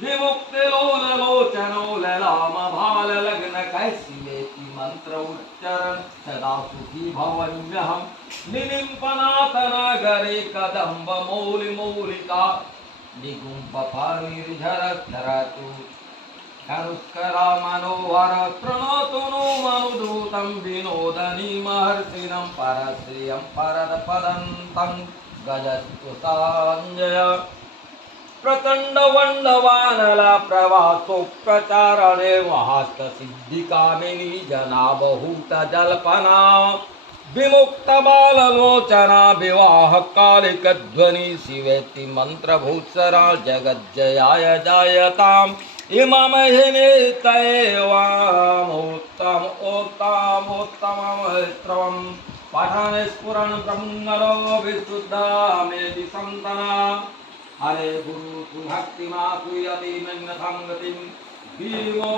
विमुक्तिलोललोचनो ललाम भाल लग्न कैसिवेति मंत्र उच्चरण सदा सुखी भवन्यहं निलिम्पनाथनगरे कदम्ब मौलिका निगुम्ब फणिर्झरझरतु धनुष्करा मनोहर प्रणोतु नो मनुदूतं विनोदनी महर्षिणं परश्रियं परदपदन्तं गजस्तु साञ्जय प्रचंड वंडवानला प्रवासो प्रचारणे महास्त सिद्धि कामिनी जना बहुत जल्पना विमुक्त बाललोचना विवाह कालिक ध्वनि शिवेति मंत्र भूषरा जगज्जयाय जायताम इमम हिनेतैवामोत्तम उत्तमोत्तमोत्तमम् पठन स्फुरन् ब्रह्मणो विशुद्धा मेदि संतना हरे गुरु भक्ति मा कुयति नन्यथं गतिं विमोह